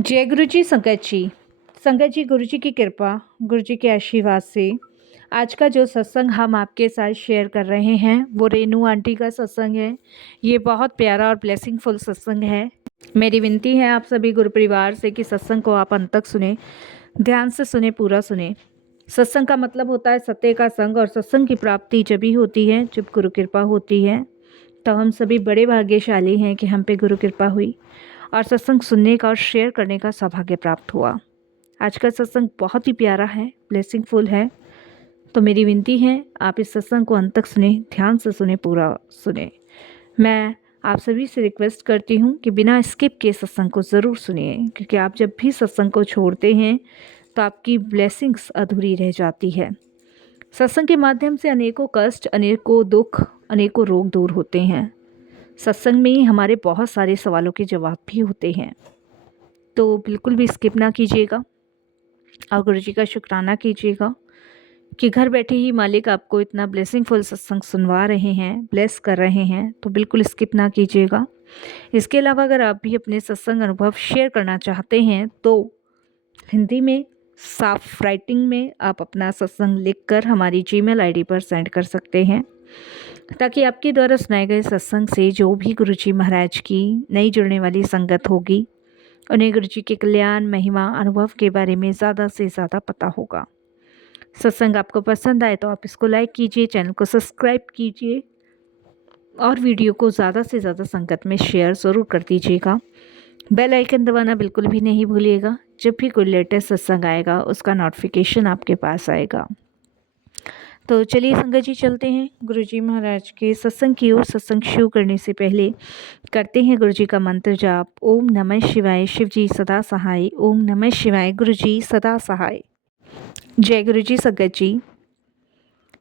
जय गुरु जी संगत जी। संगत जी, गुरु जी की कृपा, गुरु जी के आशीर्वाद से आज का जो सत्संग हम आपके साथ शेयर कर रहे हैं वो रेनू आंटी का सत्संग है। ये बहुत प्यारा और ब्लेसिंगफुल सत्संग है। मेरी विनती है आप सभी गुरु परिवार से कि सत्संग को आप अंत तक सुने, ध्यान से सुने, पूरा सुने। सत्संग का मतलब होता है सत्य का संग, और सत्संग की प्राप्ति जब ही होती है जब गुरु कृपा होती है। तो हम सभी बड़े भाग्यशाली हैं कि हम पे गुरु कृपा हुई और सत्संग सुनने का और शेयर करने का सौभाग्य प्राप्त हुआ। आज का सत्संग बहुत ही प्यारा है, ब्लेसिंगफुल है। तो मेरी विनती है आप इस सत्संग को अंत तक सुने, ध्यान से सुने, पूरा सुने। मैं आप सभी से रिक्वेस्ट करती हूँ कि बिना स्किप के सत्संग को ज़रूर सुनिए, क्योंकि आप जब भी सत्संग को छोड़ते हैं तो आपकी ब्लेसिंग्स अधूरी रह जाती है। सत्संग के माध्यम से अनेकों कष्ट, अनेकों दुख, अनेकों रोग दूर होते हैं। सत्संग में ही हमारे बहुत सारे सवालों के जवाब भी होते हैं। तो बिल्कुल भी स्किप ना कीजिएगा और गुरु जी का शुक्राना कीजिएगा कि घर बैठे ही मालिक आपको इतना ब्लेसिंगफुल सत्संग सुनवा रहे हैं, ब्लेस कर रहे हैं। तो बिल्कुल स्किप ना कीजिएगा। इसके अलावा अगर आप भी अपने सत्संग अनुभव शेयर करना चाहते हैं तो हिंदी में साफ राइटिंग में आप अपना सत्संग लिखकर हमारी जीमेल आईडी पर सेंड कर सकते हैं, ताकि आपके द्वारा सुनाए गए सत्संग से जो भी गुरु जी महाराज की नई जुड़ने वाली संगत होगी उन्हें गुरु जी के कल्याण, महिमा, अनुभव के बारे में ज़्यादा से ज़्यादा पता होगा। सत्संग आपको पसंद आए तो आप इसको लाइक कीजिए, चैनल को सब्सक्राइब कीजिए और वीडियो को ज़्यादा से ज़्यादा संगत में शेयर ज़रूर कर दीजिएगा। बेल आइकन दबाना बिल्कुल भी नहीं भूलिएगा। जब भी कोई लेटेस्ट सत्संग आएगा उसका नोटिफिकेशन आपके पास आएगा। तो चलिए संगत जी, चलते हैं गुरु जी महाराज के सत्संग की ओर। सत्संग शुरू करने से पहले करते हैं गुरु जी का मंत्र जाप। ओम नमः शिवाय, शिव जी सदा सहाय। ओम नमः शिवाय, गुरु जी सदा सहाय। जय गुरु जी संगत जी।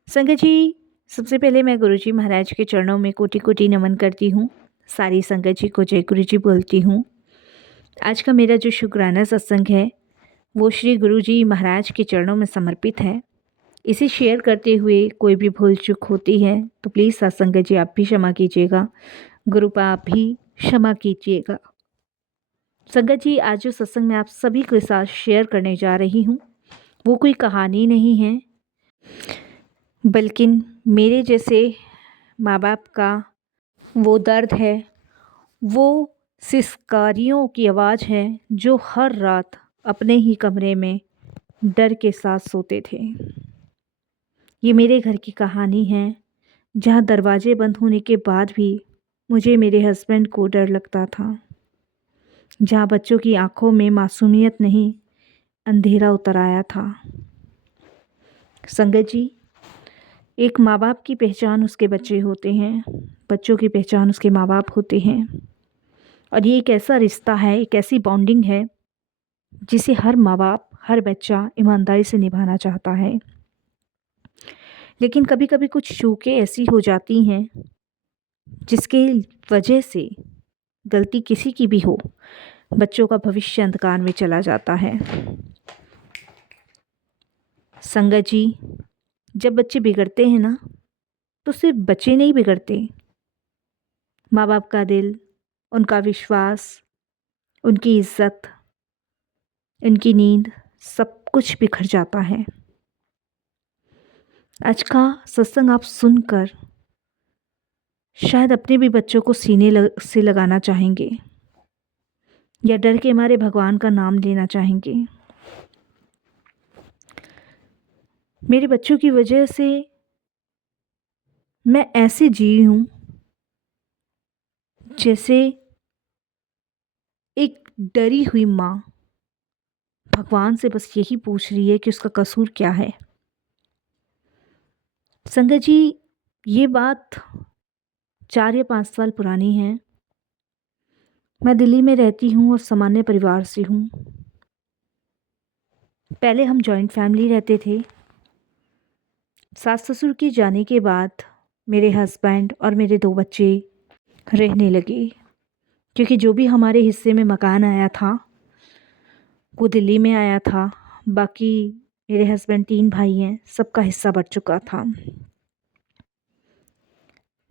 संगत जी, सबसे पहले मैं गुरु जी महाराज के चरणों में कोटि कोटि नमन करती हूँ। सारी संगत जी को जय गुरु जी बोलती हूँ। आज का मेरा जो शुक्राना सत्संग है वो श्री गुरु जी महाराज के चरणों में समर्पित है। इसे शेयर करते हुए कोई भी भूल चूक होती है तो प्लीज़ सत्संगत जी आप भी क्षमा कीजिएगा, गुरुपा आप भी क्षमा कीजिएगा। संगत जी, आज जो सत्संग मैं आप सभी के साथ शेयर करने जा रही हूँ वो कोई कहानी नहीं है, बल्कि मेरे जैसे माँ बाप का वो दर्द है, वो सिसकारियों की आवाज़ है जो हर रात अपने ही कमरे में डर के साथ सोते थे। ये मेरे घर की कहानी है जहाँ दरवाजे बंद होने के बाद भी मुझे मेरे हस्बैंड को डर लगता था, जहाँ बच्चों की आंखों में मासूमियत नहीं अंधेरा उतर आया था। संगत जी, एक माँ बाप की पहचान उसके बच्चे होते हैं, बच्चों की पहचान उसके माँ बाप होते हैं। और ये एक ऐसा रिश्ता है, एक ऐसी बॉन्डिंग है जिसे हर माँ बाप, हर बच्चा ईमानदारी से निभाना चाहता है। लेकिन कभी कभी कुछ चूकें ऐसी हो जाती हैं जिसके वजह से, गलती किसी की भी हो, बच्चों का भविष्य अंधकार में चला जाता है। संगत जी, जब बच्चे बिगड़ते हैं ना तो सिर्फ बच्चे नहीं बिगड़ते, माँ बाप का दिल, उनका विश्वास, उनकी इज्जत, उनकी नींद, सब कुछ बिखर जाता है। आज का सत्संग आप सुनकर शायद अपने भी बच्चों को सीने से लगाना चाहेंगे या डर के मारे भगवान का नाम लेना चाहेंगे। मेरे बच्चों की वजह से मैं ऐसे जी हूँ जैसे एक डरी हुई माँ भगवान से बस यही पूछ रही है कि उसका कसूर क्या है। संगत जी, ये बात 4 या 5 साल पुरानी है। मैं दिल्ली में रहती हूँ और सामान्य परिवार से हूँ। पहले हम जॉइंट फैमिली रहते थे। सास ससुर के जाने के बाद मेरे हस्बैंड और मेरे 2 बच्चे रहने लगे, क्योंकि जो भी हमारे हिस्से में मकान आया था वो दिल्ली में आया था। बाकी मेरे हस्बैंड 3 भाई हैं, सबका हिस्सा बढ़ चुका था।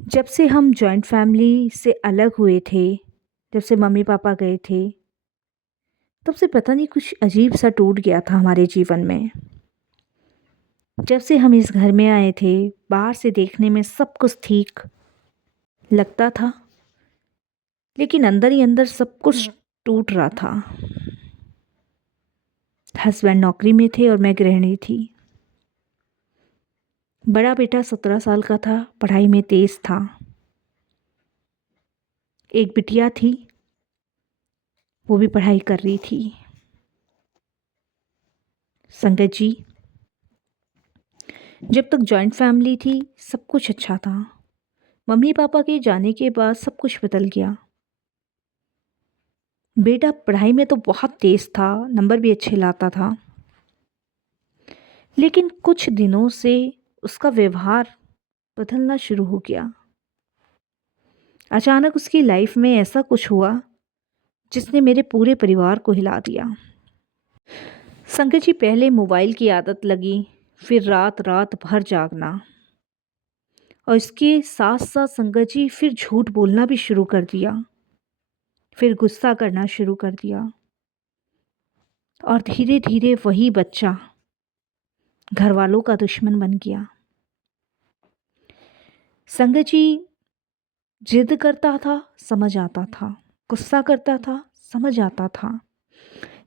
जब से हम जॉइंट फैमिली से अलग हुए थे, जब से मम्मी पापा गए थे, तब से पता नहीं कुछ अजीब सा टूट गया था हमारे जीवन में। जब से हम इस घर में आए थे, बाहर से देखने में सब कुछ ठीक लगता था, लेकिन अंदर ही अंदर सब कुछ टूट रहा था। हस्बैंड नौकरी में थे और मैं गृहिणी थी। बड़ा बेटा 17 साल का था, पढ़ाई में तेज था। एक बिटिया थी, वो भी पढ़ाई कर रही थी। संगत जी, जब तक जॉइंट फैमिली थी सब कुछ अच्छा था। मम्मी पापा के जाने के बाद सब कुछ बदल गया। बेटा पढ़ाई में तो बहुत तेज था, नंबर भी अच्छे लाता था, लेकिन कुछ दिनों से उसका व्यवहार बदलना शुरू हो गया। अचानक उसकी लाइफ में ऐसा कुछ हुआ जिसने मेरे पूरे परिवार को हिला दिया। संगत जी, पहले मोबाइल की आदत लगी, फिर रात रात भर जागना, और इसके साथ साथ संगत जी फिर झूठ बोलना भी शुरू कर दिया, फिर गुस्सा करना शुरू कर दिया, और धीरे धीरे वही बच्चा घर वालों का दुश्मन बन गया। संगत जी जिद करता था, समझ आता था, गुस्सा करता था, समझ आता था,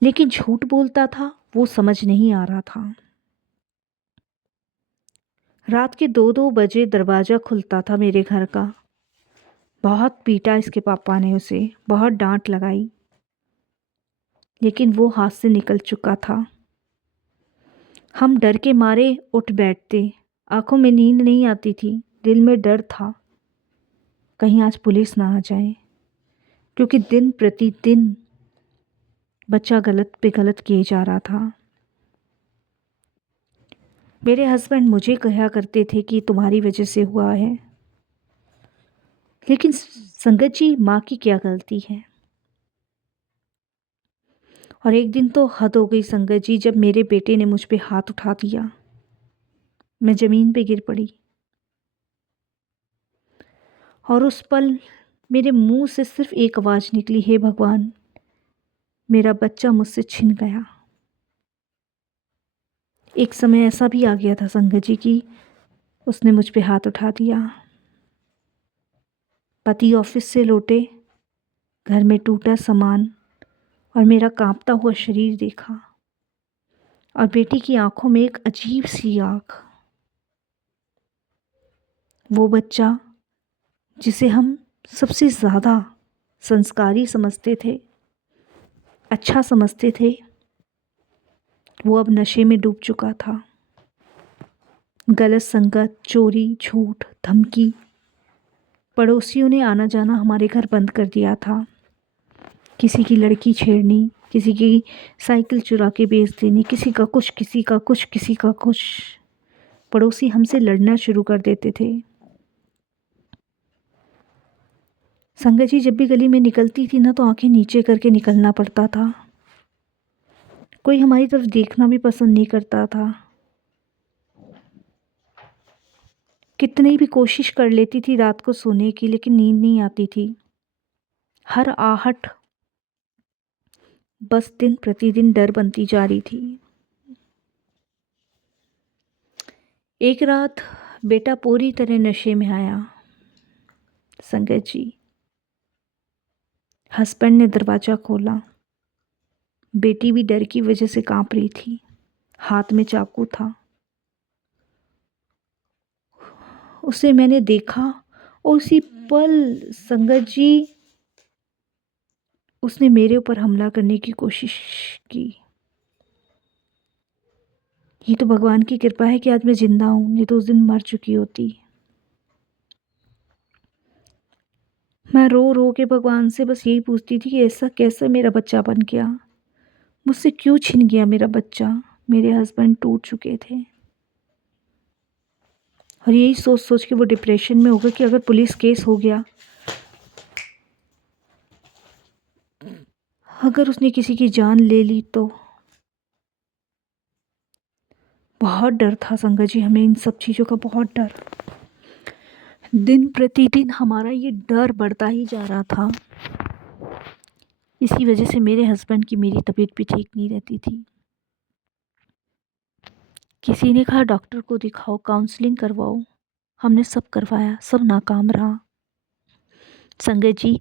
लेकिन झूठ बोलता था, वो समझ नहीं आ रहा था। रात के 2-2 बजे दरवाज़ा खुलता था मेरे घर का। बहुत पीटा इसके पापा ने उसे, बहुत डांट लगाई, लेकिन वो हाथ से निकल चुका था। हम डर के मारे उठ बैठते, आंखों में नींद नहीं आती थी, दिल में डर था कहीं आज पुलिस ना आ जाए, क्योंकि दिन प्रतिदिन बच्चा गलत पे गलत किए जा रहा था। मेरे हस्बैंड मुझे कहा करते थे कि तुम्हारी वजह से हुआ है, लेकिन संगत जी माँ की क्या गलती है। और एक दिन तो हद हो गई संगत जी, जब मेरे बेटे ने मुझ पे हाथ उठा दिया, मैं ज़मीन पे गिर पड़ी, और उस पल मेरे मुंह से सिर्फ एक आवाज़ निकली, हे भगवान, मेरा बच्चा मुझसे छिन गया। एक समय ऐसा भी आ गया था संगत जी कि उसने मुझ पे हाथ उठा दिया। पति ऑफिस से लौटे, घर में टूटा सामान और मेरा कांपता हुआ शरीर देखा, और बेटी की आंखों में एक अजीब सी आग। वो बच्चा जिसे हम सबसे ज़्यादा संस्कारी समझते थे, अच्छा समझते थे, वो अब नशे में डूब चुका था। गलत संगत, चोरी, झूठ, धमकी, पड़ोसियों ने आना जाना हमारे घर बंद कर दिया था। किसी की लड़की छेड़नी, किसी की साइकिल चुरा के बेच देनी, किसी का कुछ, किसी का कुछ, किसी का कुछ। पड़ोसी हमसे लड़ना शुरू कर देते थे। संगत जी जब भी गली में निकलती थी ना, तो आंखें नीचे करके निकलना पड़ता था। कोई हमारी तरफ देखना भी पसंद नहीं करता था। कितनी भी कोशिश कर लेती थी रात को सोने की, लेकिन नींद नहीं आती थी। हर आहट बस दिन प्रतिदिन डर बनती जा रही थी। एक रात बेटा पूरी तरह नशे में आया संगत जी। हस्बैंड ने दरवाज़ा खोला, बेटी भी डर की वजह से कांप रही थी, हाथ में चाकू था। उसे मैंने देखा और उसी पल संगत जी उसने मेरे ऊपर हमला करने की कोशिश की। ये तो भगवान की कृपा है कि आज मैं जिंदा हूँ, नहीं तो उस दिन मर चुकी होती। मैं रो रो के भगवान से बस यही पूछती थी कि ऐसा कैसे मेरा बच्चा बन गया, मुझसे क्यों छिन गया मेरा बच्चा। मेरे हस्बैंड टूट चुके थे, और यही सोच सोच के वो डिप्रेशन में हो गए कि अगर पुलिस केस हो गया, अगर उसने किसी की जान ले ली तो। बहुत डर था संगत जी हमें, इन सब चीज़ों का बहुत डर। दिन प्रतिदिन हमारा ये डर बढ़ता ही जा रहा था। इसी वजह से मेरे हस्बैंड की मेरी तबीयत भी ठीक नहीं रहती थी। किसी ने कहा डॉक्टर को दिखाओ, काउंसलिंग करवाओ। हमने सब करवाया, सब नाकाम रहा। संगत जी,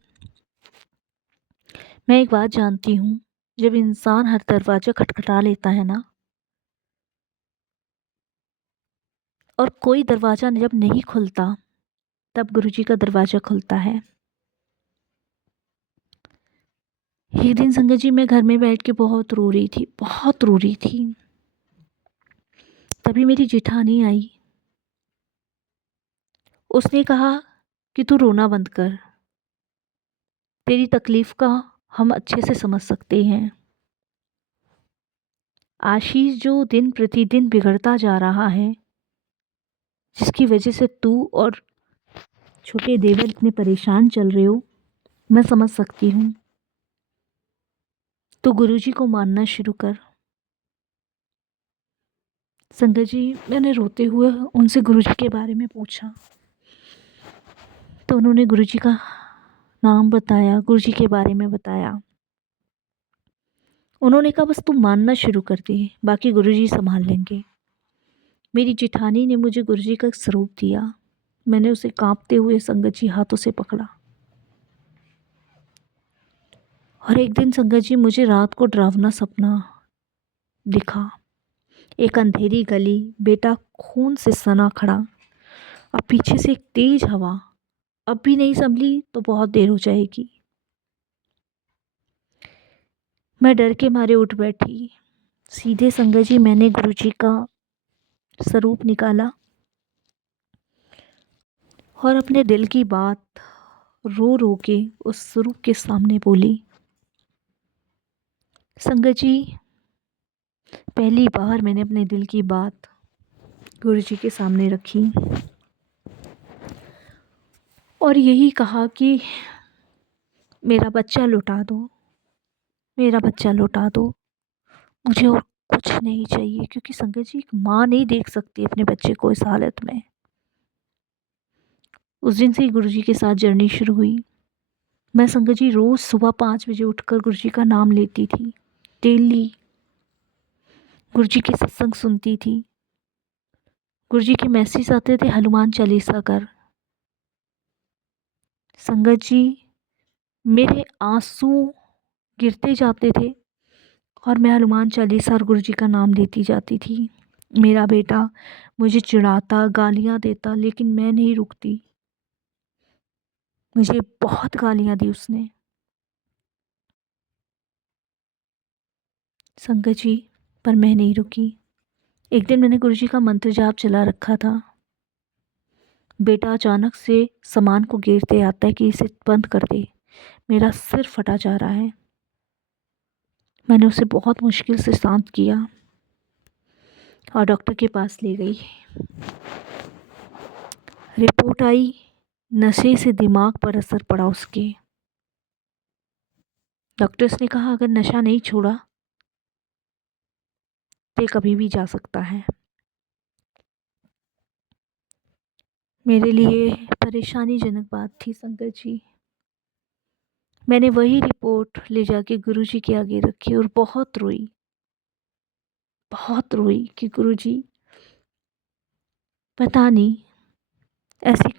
मैं एक बात जानती हूँ, जब इंसान हर दरवाजा खटखटा लेता है ना, और कोई दरवाज़ा जब नहीं खुलता, तब गुरुजी का दरवाज़ा खुलता है। एक दिन संगत जी मैं घर में बैठ के बहुत रो रही थी, बहुत रो रही थी। तभी मेरी जेठानी आई। उसने कहा कि तू रोना बंद कर, तेरी तकलीफ़ का हम अच्छे से समझ सकते हैं। आशीष जो दिन प्रतिदिन बिगड़ता जा रहा है, जिसकी वजह से तू और छोटे देवर इतने परेशान चल रहे हो, मैं समझ सकती हूँ। तो गुरुजी को मानना शुरू कर। संगत जी, मैंने रोते हुए उनसे गुरुजी के बारे में पूछा, तो उन्होंने गुरुजी का नाम बताया, गुरुजी के बारे में बताया। उन्होंने कहा बस तू मानना शुरू कर दे, बाकी गुरुजी संभाल लेंगे। मेरी जेठानी ने मुझे गुरुजी का एक स्वरूप दिया। मैंने उसे कांपते हुए संगत जी हाथों से पकड़ा। और एक दिन संगत जी मुझे रात को डरावना सपना दिखा। एक अंधेरी गली, बेटा खून से सना खड़ा, और पीछे से एक तेज हवा। अब भी नहीं संभली तो बहुत देर हो जाएगी। मैं डर के मारे उठ बैठी। सीधे संगत जी मैंने गुरुजी का स्वरूप निकाला और अपने दिल की बात रो रो के उस स्वरूप के सामने बोली। संगत जी, पहली बार मैंने अपने दिल की बात गुरुजी के सामने रखी और यही कहा कि मेरा बच्चा लौटा दो, मेरा बच्चा लौटा दो, मुझे और कुछ नहीं चाहिए। क्योंकि संगत जी, एक माँ नहीं देख सकती अपने बच्चे को इस हालत में। उस दिन से ही गुरुजी के साथ जर्नी शुरू हुई। मैं संगत जी रोज़ सुबह 5 बजे उठकर गुरुजी का नाम लेती थी। डेली गुरुजी के सत्संग सुनती थी। गुरुजी के मैसेज आते थे, हनुमान चालीसा कर। संगत जी, मेरे आंसू गिरते जाते थे और मैं हनुमान चालीसा और गुरुजी का नाम लेती जाती थी। मेरा बेटा मुझे चिढ़ाता, गालियाँ देता, लेकिन मैं नहीं रुकती। मुझे बहुत गालियाँ दी उसने। संगत जी, पर मैं नहीं रुकी। एक दिन मैंने गुरुजी का मंत्र जाप चला रखा था। बेटा अचानक से सामान को गिरते आता है कि इसे बंद कर दे, मेरा सिर फटा जा रहा है। मैंने उसे बहुत मुश्किल से शांत किया और डॉक्टर के पास ले गई। रिपोर्ट आई, नशे से दिमाग पर असर पड़ा उसके। डॉक्टर्स ने कहा अगर नशा नहीं छोड़ा तो कभी भी जा सकता है। मेरे लिए परेशानीजनक बात थी संगत जी। मैंने वही रिपोर्ट ले जाके गुरुजी के आगे रखी और बहुत रोई, बहुत रोई कि गुरुजी, पता नहीं ऐसी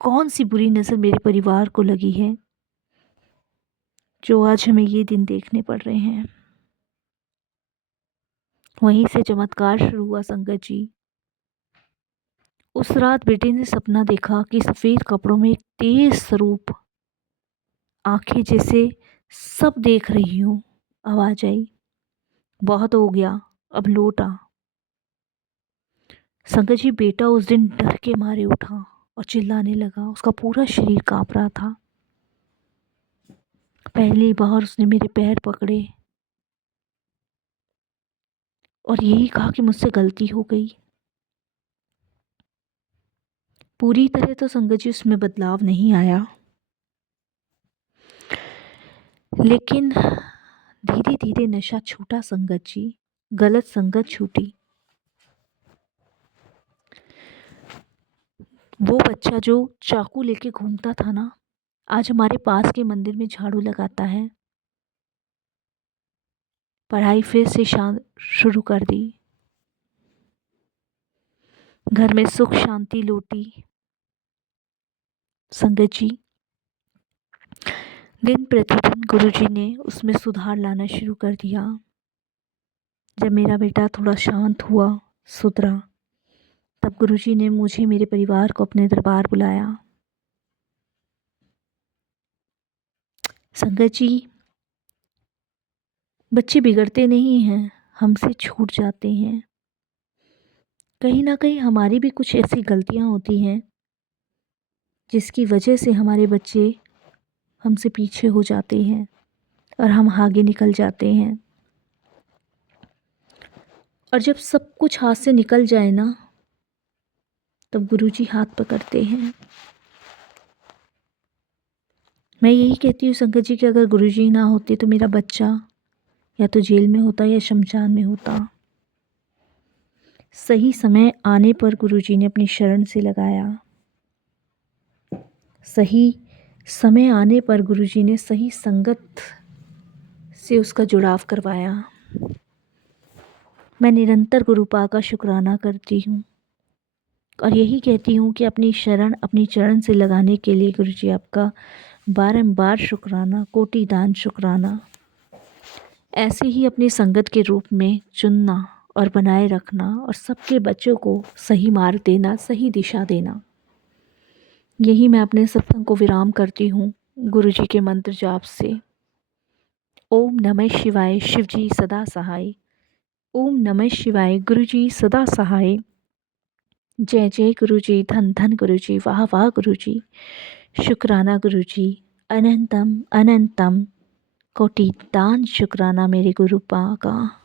कौन सी बुरी नज़र मेरे परिवार को लगी है जो आज हमें ये दिन देखने पड़ रहे हैं। वहीं से चमत्कार शुरू हुआ संगत जी। उस रात बेटे ने सपना देखा कि सफ़ेद कपड़ों में एक तेज स्वरूप, आंखें जैसे सब देख रही हूँ। आवाज़ आई, बहुत हो गया, अब लौट आ। संगत जी, बेटा उस दिन डर के मारे उठा और चिल्लाने लगा। उसका पूरा शरीर कांप रहा था। पहली बार उसने मेरे पैर पकड़े और यही कहा कि मुझसे गलती हो गई। पूरी तरह तो संगत जी उसमें बदलाव नहीं आया, लेकिन धीरे धीरे नशा छूटा संगत जी, गलत संगत छूटी। वो बच्चा जो चाकू लेके घूमता था ना, आज हमारे पास के मंदिर में झाड़ू लगाता है। पढ़ाई फिर से शुरू कर दी। घर में सुख शांति लौटी। संगत जी, दिन प्रतिदिन गुरुजी ने उसमें सुधार लाना शुरू कर दिया। जब मेरा बेटा थोड़ा शांत हुआ, सुधरा, तब गुरुजी ने मुझे, मेरे परिवार को अपने दरबार बुलाया। संगत जी, बच्चे बिगड़ते नहीं हैं, हमसे छूट जाते हैं। कहीं ना कहीं हमारी भी कुछ ऐसी गलतियां होती हैं जिसकी वजह से हमारे बच्चे हमसे पीछे हो जाते हैं और हम आगे निकल जाते हैं। और जब सब कुछ हाथ से निकल जाए ना, तब गुरुजी हाथ पकड़ते हैं। मैं यही कहती हूँ संगत जी कि अगर गुरुजी ना होते तो मेरा बच्चा या तो जेल में होता या शमशान में होता। सही समय आने पर गुरुजी ने अपनी शरण से लगाया। सही समय आने पर गुरुजी ने सही संगत से उसका जुड़ाव करवाया। मैं निरंतर गुरुपा का शुक्राना करती हूँ और यही कहती हूँ कि अपनी शरण अपनी चरण से लगाने के लिए गुरुजी आपका बारंबार शुक्राना, कोटि दान शुक्राना। ऐसे ही अपनी संगत के रूप में चुनना और बनाए रखना और सबके बच्चों को सही मार्ग देना, सही दिशा देना। यही मैं अपने सत्संग को विराम करती हूँ गुरुजी के मंत्र जाप से। ओम नमः शिवाय, शिवजी सदा सहाय। ओम नमः शिवाय, गुरुजी सदा सहाय। जय जय गुरुजी, धन धन गुरुजी, वाह वाह गुरुजी, शुक्राना गुरुजी, अनंतम अनंतम कोटि दान शुक्राना मेरे गुरुपा का।